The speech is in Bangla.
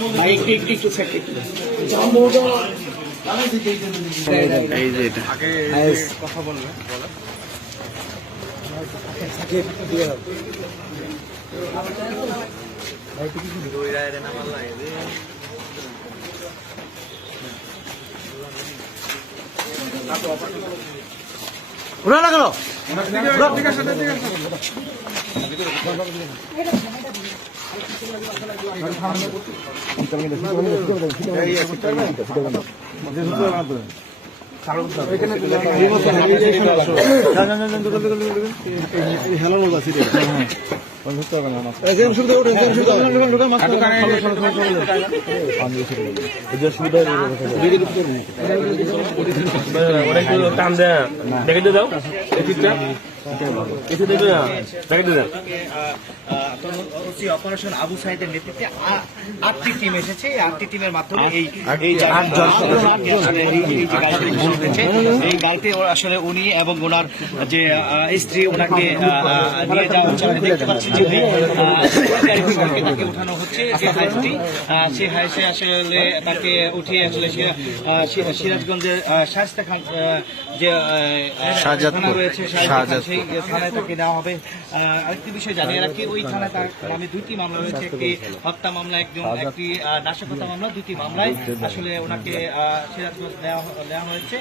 একটু এই যে এটা কথা বলবে উড়া না কেন? ঠিক আছে অপারেশন আবু সাইদের নেতৃত্বে 8টি টিম এসেছে। 8টি টিমের মাধ্যমে এই গালতে আসলে উনি এবং ওনার যে স্ত্রী ওনাকে নিয়ে যাওয়া হচ্ছে। আমরা দেখতে পাচ্ছি যে তাকে উঠানো হচ্ছে যে হাইসটি, সেই হাইসে আসলে তাকে উঠিয়ে আসলে সিরাজগঞ্জের শায়েস্তা খান যে থানা রয়েছে সেই থানায় তাকে নেওয়া হবে। আরেকটি বিষয় জানিয়ে রাখি, ওই থানায় তার নামে 2টি মামলা রয়েছে, একটি হত্যা মামলা, একটি নাশকতা মামলা। 2টি মামলায় আসলে ওনাকে সিরাজগঞ্জ নেওয়া হয়েছে।